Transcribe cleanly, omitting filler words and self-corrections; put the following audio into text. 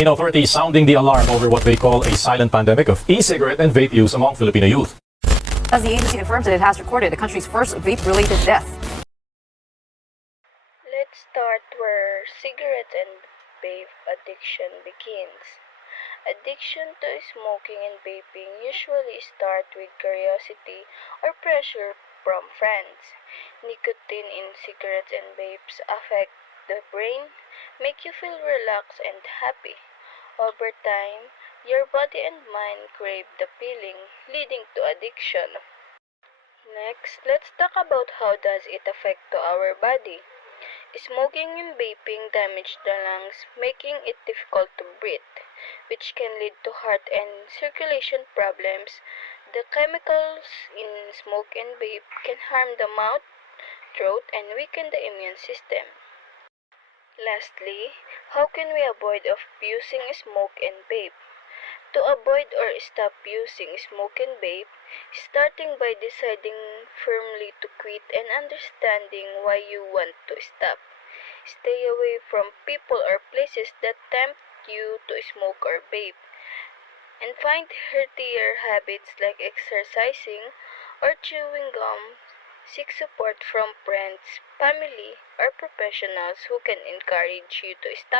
Filipino authorities sounding the alarm over what they call a silent pandemic of e-cigarette and vape use among Filipino youth. As the agency confirms that it has recorded the country's first vape-related death. Let's start where cigarette and vape addiction begins. Addiction to smoking and vaping usually start with curiosity or pressure from friends. Nicotine in cigarettes and vapes affect the brain, make you feel relaxed and happy. Over time, your body and mind crave the feeling, leading to addiction. Next, let's talk about how does it affect to our body. Smoking and vaping damage the lungs, making it difficult to breathe, which can lead to heart and circulation problems. The chemicals in smoke and vape can harm the mouth, throat, and weaken the immune system. Lastly, how can we avoid of using smoke and vape? To avoid or stop using smoke and vape, starting by deciding firmly to quit and understanding why you want to stop. Stay away from people or places that tempt you to smoke or vape. And find healthier habits like exercising or chewing gum. Seek support from friends, family, or professionals who can encourage you to stop.